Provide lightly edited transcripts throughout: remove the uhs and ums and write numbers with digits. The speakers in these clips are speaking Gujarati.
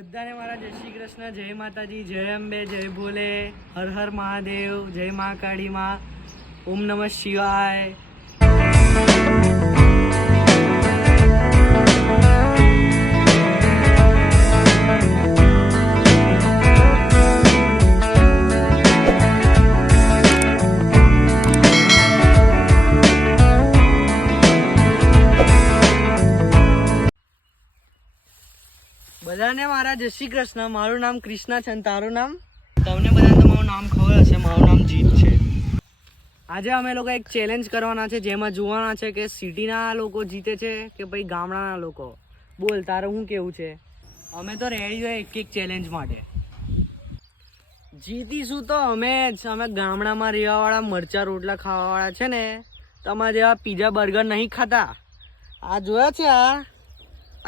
બધાને મારા જય શ્રી કૃષ્ણ, જય માતાજી, જય અંબે, જય ભોલે, હર હર મહાદેવ, જય મા કાળી માં, ઓમ નમઃ શિવાય. બધાને મારા જય શ્રી કૃષ્ણ. મારું નામ કૃષ્ણા છે અને તારું નામ? તમને બધાને તો મારું નામ ખબર હશે. મારું નામ જીત છે. આજે અમે લોકો એક ચેલેન્જ કરવાના છે, જેમાં જોવાના છે કે સિટીના લોકો જીતે છે કે ભાઈ ગામડાના લોકો. બોલ, તારું શું કેવું છે? અમે તો રેડી હોય એક એક ચેલેન્જ માટે. જીતીશું તો અમે ગામડામાં રહેવાવાળા, મરચા રોટલા ખાવાવાળા છે ને, તમારા જેવા પીઝા બર્ગર નહીં ખાતા. આ જોયા છે?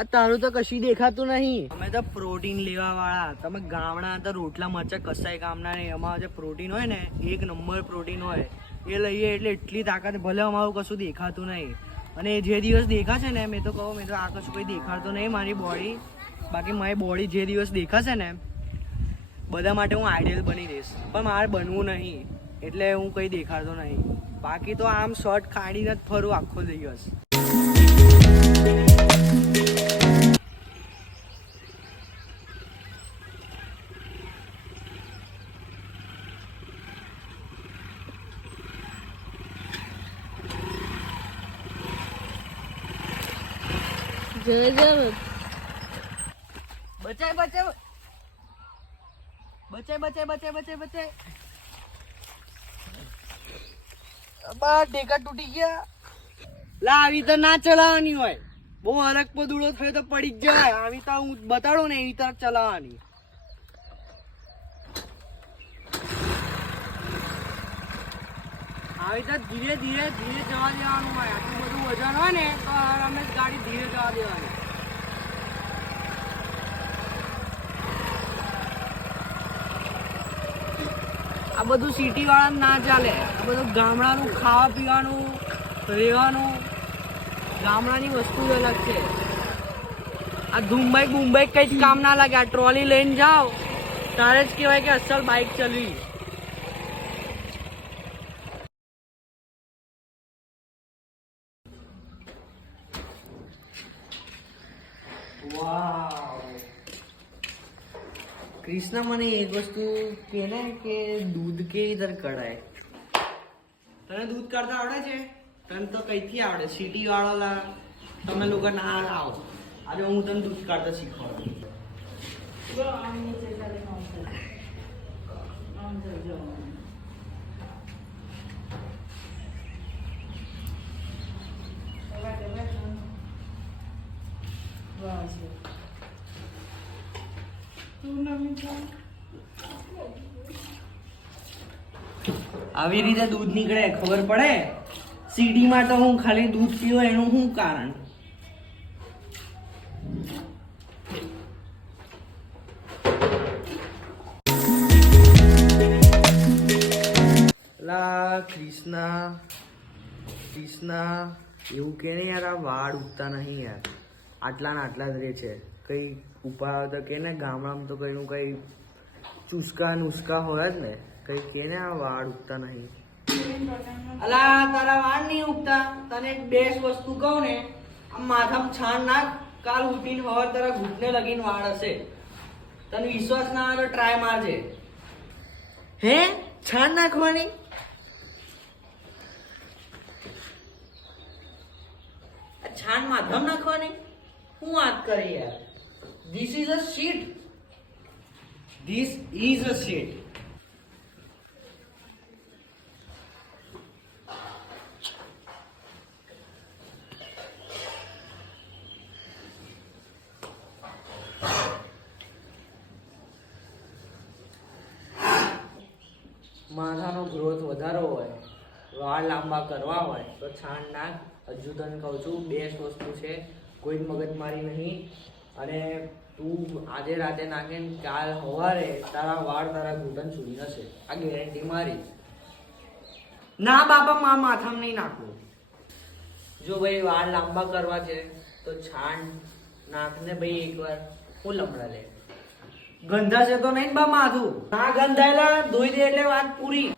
આ તારું તો કશી દેખાતું નહીં. અમે તો પ્રોટીન લેવા વાળા. તમે ગામડા તો રોટલા મરચા કસાય કામના નહીં. અમારા જે પ્રોટીન હોય ને, એક નંબર પ્રોટીન હોય, એ લઈએ એટલે એટલી તાકાત. ભલે અમારું કશું દેખાતું નહીં, અને જે દિવસ દેખાશે ને, મેં તો કહું, મેં તો આ કશું કંઈ દેખાડતો નહીં મારી બોડી. બાકી મારી બોડી જે દિવસ દેખાશે ને, બધા માટે હું આઈડિયલ બની દઈશ. પણ મારે બનવું નહીં, એટલે હું કંઈ દેખાડતો નહીં. બાકી તો આમ શર્ટ કાઢીને જ ફરું આખો દિવસ. બચાય બચાય બચાય બચાય બચાય બચાય બચાય. બા ટેકા તૂટી ગયા. લા, આવી તો ના ચલાવવાની હોય. બહુ અલગ પદુડો થયો તો પડી જ જાય. આવી તો હું બતાડું ને એવી તરફ ચલાવવાની. આવી તો ધીરે ધીરે ધીરે જવા દેવાનું હોય. આટલું બધું વજન હોય ને તો અમે ગાડી ધીરે જવા દેવાની. આ બધું સિટી વાળા ના ચાલે. આ બધું ગામડાનું ખાવા પીવાનું, રહેવાનું, ગામડાની વસ્તુ અલગ છે. આ ધુંબાઈ બુંબાઈ કઈ જ કામ ના લાગે. આ ટ્રોલી લઈને જાઓ તારે જ કહેવાય કે અસલ બાઇક ચલવી. કૃષ્ણ, મને એક વસ્તુ કે ને કે દૂધ કેવી રીતે કઢાય? તને દૂધ કાઢતા આવડે છે? તને તો કઈથી આવડે? સિટી વાળા તમે લોકો ના આવો. આજે હું તને દૂધ કાઢતા શીખવાડું. આવી રીતે દૂધ નીકળે, ખબર પડે? સીડીમાં તો હું ખાલી દૂધ પીવો, એનું શું કારણ? લા કૃષ્ણા, એવું કે ને યાર, આ વાળ ઉગતા નહીં યાર. આટલા ને આટલા જ રહે છે. કઈ ઉપાડ તો કે ને, ગામડામાં તો કઈનું કઈ ચુસ્કા નુસ્કા હોય જ ને. કઈ કે ને આ વાળ ઉગતા નહીં. અલા, તારા વાળ નહીં ઉગતા. તને એક બેસ્ટ વસ્તુ કહું ને, આમ માથામાં છાણ નાખ. કાલ ઉઠીને હવાર તારા ઘૂંટને લગીને વાળ હશે. તને વિશ્વાસ ના આવે તો ટ્રાય મારજે. હે, છાણ નાખવાની? છાણ માથામાં નાખવાની? હું વાત કરી યાર. This is a shit. This is a shit. માથાનો ગ્રોથ વધારવો હોય, વાળ લાંબા કરવા હોય તો છાણ નાખ. હજુ તને કહું છું, બેસ્ટ વસ્તુ છે. કોઈ જ મગજમારી નહીં. અને તું આજે રાતે નાખે ને કાલ સવારે તારા વાળ તારા ઘૂંટણ સુધી હશે. આ ગેરંટી મારી. ના બાપા, માથામાં નહીં નાખવું. જો ભાઈ વાળ લાંબા કરવા છે તો છાણ નાખને ભાઈ એકવાર. હું લમડા લે ગંધાશે તો નહીં બા માથું. ના ગંધાયેલા ધોઈ દે એટલે વાત પૂરી.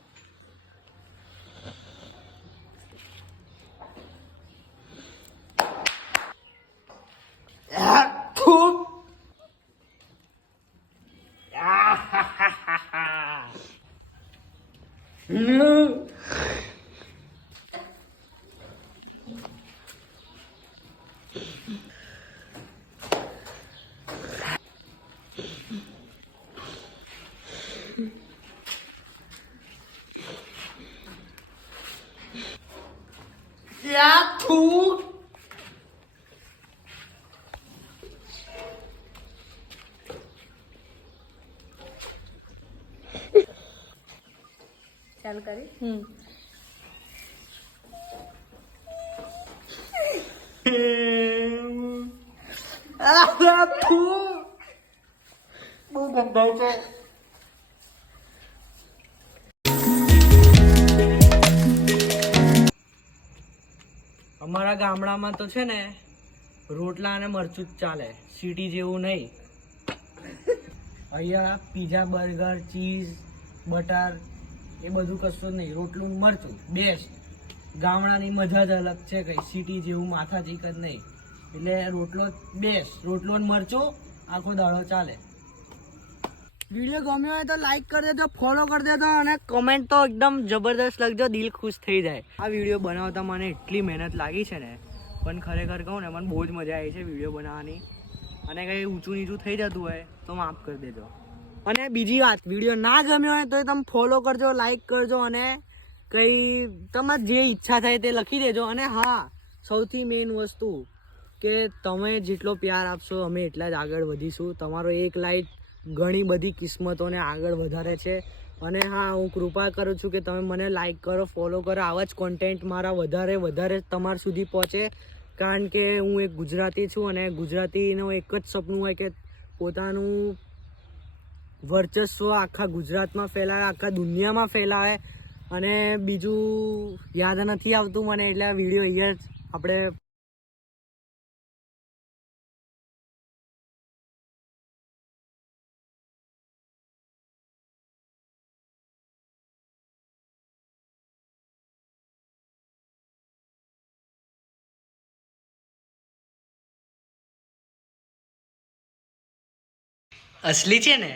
ચાલ કરી બહુ ગંધાય છે. અમારા ગામડામાં તો છે ને રોટલા અને મરચું જ ચાલે, સિટી જેવું નહીં. અહીંયા પીઝા, બર્ગર, ચીઝ, બટર એ બધું કશું જ નહીં. રોટલું ને મરચું બેસ્ટ. ગામડાની મજા જ અલગ છે, કઈ સિટી જેવું માથા ચીક જ નહીં. એટલે રોટલો બેસ્ટ, રોટલો ને મરચું આખો દાડો ચાલે. વિડીયો ગમ્યો હોય તો લાઈક કરી દેજો, ફોલો કરી દેજો અને કમેન્ટ તો એકદમ જબરદસ્ત લખજો, દિલ ખુશ થઈ જાય. આ વિડીયો બનાવતા મને એટલી મહેનત લાગી છે ને, પણ ખરેખર કહું ને મને બહુ જ મજા આવી છે વિડીયો બનાવવાની. અને કંઈ ઊંચું નીચું થઈ જતું હોય તો માફ કરી દેજો. અને બીજી વાત, વિડીયો ના ગમ્યો હોય તો તમે ફોલો કરજો, લાઈક કરજો અને કંઈ તમારે જે ઈચ્છા થાય તે લખી દેજો. અને હા, સૌથી મેઇન વસ્તુ કે તમે જેટલો પ્યાર આપશો અમે એટલા જ આગળ વધીશું. તમારો એક લાઈક ઘણી બધી કિસ્મતોને આગળ વધારે છે. અને હા, હું કૃપા કરું છું કે તમે મને લાઈક કરો, ફોલો કરો. આવા જ કોન્ટેન્ટ મારા વધારે તમારા સુધી પહોંચે. કારણ કે હું એક ગુજરાતી છું અને ગુજરાતીનો એક જ સપનું હોય કે પોતાનું વર્ચસ્વ આખા ગુજરાતમાં ફેલાવે, આખા દુનિયામાં ફેલાવે. અને બીજું યાદ નથી આવતું મને, એટલે આ વિડીયો અહીંયા જ આપણે અસલી છે ને.